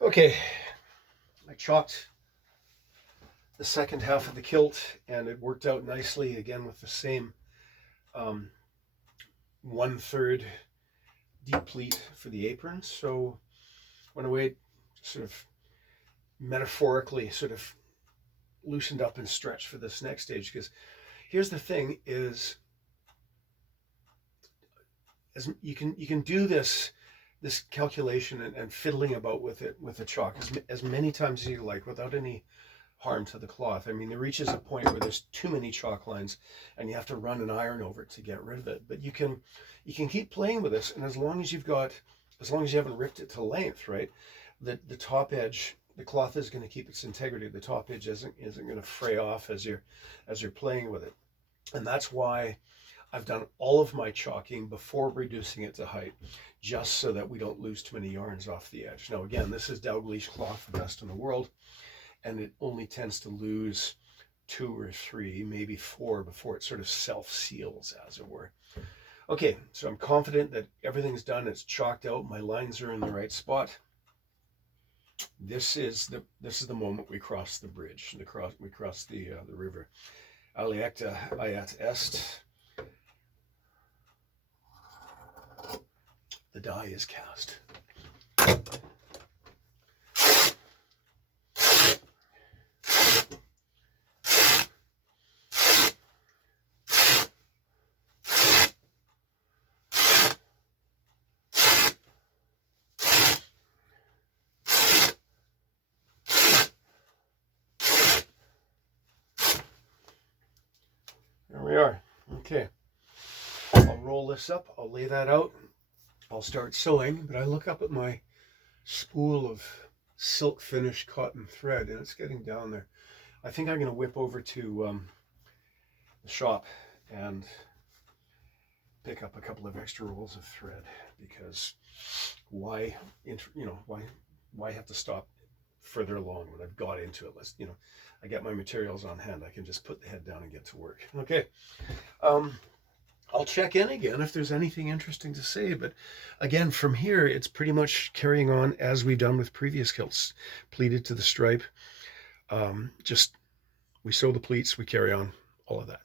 Okay, I chalked the second half of the kilt, and it worked out nicely again with the same 1/3 deep pleat for the apron. So went away, sort of metaphorically, sort of loosened up and stretched for this next stage. Because here's the thing: is as you can do this calculation and fiddling about with it with the chalk as many times as you like without any harm to the cloth. I mean, there reaches a point where there's too many chalk lines and you have to run an iron over it to get rid of it. But you can keep playing with this, and as long as you haven't ripped it to length, right? The top edge, the cloth is going to keep its integrity. The top edge isn't going to fray off as you're playing with it. And that's why I've done all of my chalking before reducing it to height, just so that we don't lose too many yarns off the edge. Now again, this is Dalglish cloth, the best in the world, and it only tends to lose 2 or 3, maybe 4 before it sort of self-seals, as it were. Okay, so I'm confident that everything's done. It's chalked out. My lines are in the right spot. This is the moment we cross the bridge. We cross the river. Aliecta iat est. The die is cast. There we are. Okay. I'll roll this up. I'll lay that out. I'll start sewing, but I look up at my spool of silk finish cotton thread, and it's getting down there. I think I'm going to whip over to the shop and pick up a couple of extra rolls of thread, because why have to stop further along when I've got into it? I get my materials on hand. I can just put the head down and get to work. Okay. I'll check in again if there's anything interesting to say, but again, from here, it's pretty much carrying on as we've done with previous kilts, pleated to the stripe. Just we sew the pleats, we carry on, all of that.